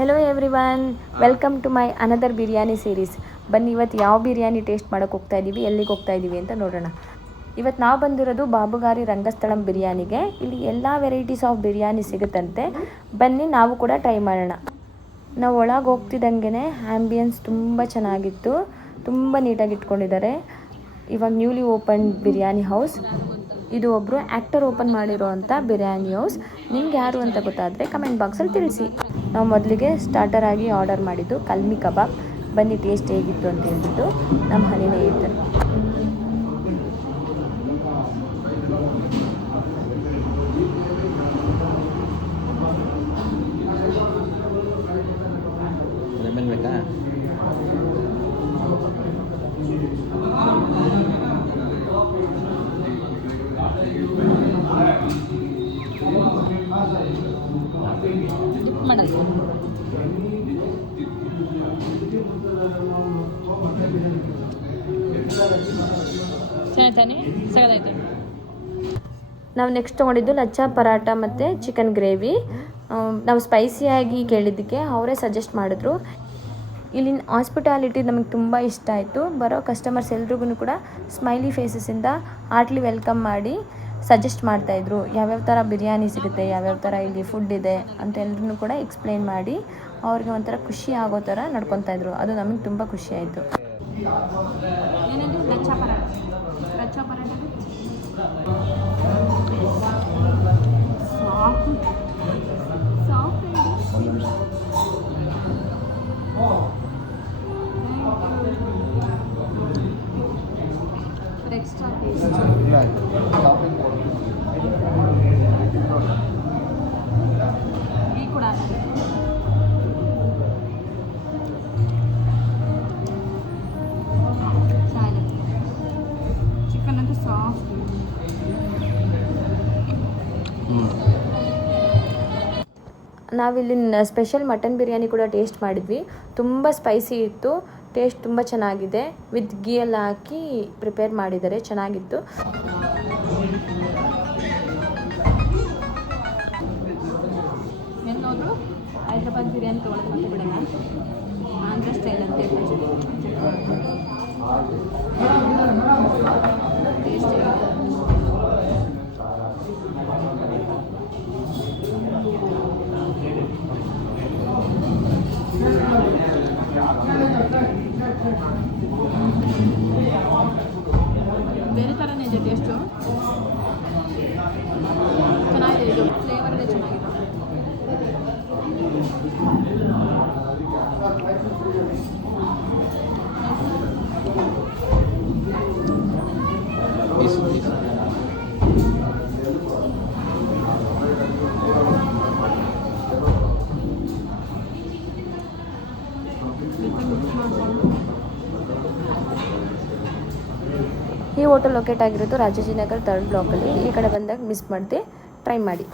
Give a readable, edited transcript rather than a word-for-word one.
Hello everyone, welcome to my another biryani series. ಬನ್ನಿ ಇವತ್ತು ಯಾವ ಬಿರಿಯಾನಿ ಟೇಸ್ಟ್ ಮಾಡೋಕ್ಕೆ ಹೋಗ್ತಾ ಇದ್ದೀವಿ, ಎಲ್ಲಿಗೆ ಹೋಗ್ತಾ ಇದ್ದೀವಿ ಅಂತ ನೋಡೋಣ. ಇವತ್ತು ನಾವು ಬಂದಿರೋದು ಬಾಬುಗಾರಿ ರಂಗಸ್ಥಳಂ ಬಿರಿಯಾನಿಗೆ. ಇಲ್ಲಿ ಎಲ್ಲ ವೆರೈಟೀಸ್ ಆಫ್ ಬಿರಿಯಾನಿ ಸಿಗುತ್ತಂತೆ. ಬನ್ನಿ ನಾವು ಕೂಡ ಟ್ರೈ ಮಾಡೋಣ. ನಾವು ಒಳಗೆ ಹೋಗ್ತಿದ್ದಂಗೆ ಆ್ಯಂಬಿಯನ್ಸ್ ತುಂಬ ಚೆನ್ನಾಗಿತ್ತು, ತುಂಬ ನೀಟಾಗಿ ಇಟ್ಕೊಂಡಿದ್ದಾರೆ. ಇವಾಗ ನ್ಯೂಲಿ ಓಪನ್ ಬಿರಿಯಾನಿ ಹೌಸ್. ಇದು ಒಬ್ಬರು ಆ್ಯಕ್ಟರ್ ಓಪನ್ ಮಾಡಿರೋ ಅಂಥ ಬಿರಿಯಾನಿ ಹೌಸ್. ನಿಮ್ಗೆ ಯಾರು ಅಂತ ಗೊತ್ತಾದರೆ ಕಮೆಂಟ್ ಬಾಕ್ಸಲ್ಲಿ ತಿಳಿಸಿ. ನಾವು ಮೊದಲಿಗೆ ಸ್ಟಾರ್ಟರ್ ಆಗಿ ಆರ್ಡರ್ ಮಾಡಿದ್ದು ಕಲ್ಮಿ ಕಬಾಬ್. ಬನ್ನಿ ಟೇಸ್ಟ್ ಹೇಗಿತ್ತು ಅಂತ ಹೇಳ್ಬಿಟ್ಟು ನಮ್ಮ ಹನಿನೇ ಇತ್ತು. ನಾವು ನೆಕ್ಸ್ಟ್ ತೊಗೊಂಡಿದ್ದು ಲಚ್ಚಾ ಪರಾಟ ಮತ್ತು ಚಿಕನ್ ಗ್ರೇವಿ. ನಾವು ಸ್ಪೈಸಿಯಾಗಿ ಕೇಳಿದ್ದಕ್ಕೆ ಅವರೇ ಸಜೆಸ್ಟ್ ಮಾಡಿದ್ರು. ಇಲ್ಲಿನ ಹಾಸ್ಪಿಟಾಲಿಟಿ ನಮಗೆ ತುಂಬ ಇಷ್ಟ ಆಯಿತು. ಬರೋ ಕಸ್ಟಮರ್ಸ್ ಎಲ್ರಿಗೂ ಕೂಡ ಸ್ಮೈಲಿ ಫೇಸಸ್ಸಿಂದ ಹಾರ್ಟ್ಲಿ ವೆಲ್ಕಮ್ ಮಾಡಿ ಸಜೆಸ್ಟ್ ಮಾಡ್ತಾಯಿದ್ರು. ಯಾವ್ಯಾವ ಥರ ಬಿರಿಯಾನಿ ಸಿಗುತ್ತೆ, ಯಾವ್ಯಾವ ಥರ ಇಲ್ಲಿ ಫುಡ್ ಇದೆ ಅಂತ ಎಲ್ಲರೂ ಕೂಡ ಎಕ್ಸ್ಪ್ಲೈನ್ ಮಾಡಿ ಅವ್ರಿಗೆ ಒಂಥರ ಖುಷಿ ಆಗೋ ಥರ ನಡ್ಕೊತಾಯಿದ್ರು. ಅದು ನಮಗೆ ತುಂಬ ಖುಷಿ ಆಯಿತು. ಎಕ್ಸ್ಟ್ರಾ ಈ ಕೂಡ ಚಿಕನ್ ಅಂತೂ ಸಾಫ್ಟ್. ನಾವಿಲ್ಲಿ ಸ್ಪೆಷಲ್ ಮಟನ್ ಬಿರಿಯಾನಿ ಕೂಡ ಟೇಸ್ಟ್ ಮಾಡಿದ್ವಿ. ತುಂಬ ಸ್ಪೈಸಿ ಇತ್ತು, ಟೇಸ್ಟ್ ತುಂಬ ಚೆನ್ನಾಗಿದೆ. ವಿತ್ ಗೀ ಎಲ್ಲ ಹಾಕಿ ಪ್ರಿಪೇರ್ ಮಾಡಿದ್ದಾರೆ, ಚೆನ್ನಾಗಿತ್ತು. ಎಲ್ಲೋದ್ರು ಹೈದ್ರಾಬಾದ್ ಬಿರಿಯಾನಿ ತೊಗೊಳೋದು ಮತ್ತೆ ಬಿಡೋಣ. ಆಂಧ್ರ ಸ್ಟೈಲ್ ಅಂತ ಟೇಸ್ಟ್ ಬೇರೆ ಥರನೇ ಇದೆ ಟೇಸ್ಟು. ಚೆನ್ನಾಗಿದೆ, ಇದು ಫ್ಲೇವರಲ್ಲೇ ಚೆನ್ನಾಗಿದೆ. ಈ ಹೋಟೆಲ್ ಲೊಕೇಟ್ ಆಗಿರೋದು ರಾಜಾಜಿನಗರ್ 3rd ಬ್ಲಾಕಲ್ಲಿ. ಈ ಕಡೆ ಬಂದಾಗ ಮಿಸ್ ಮಾಡದೆ ಟ್ರೈ ಮಾಡಿ.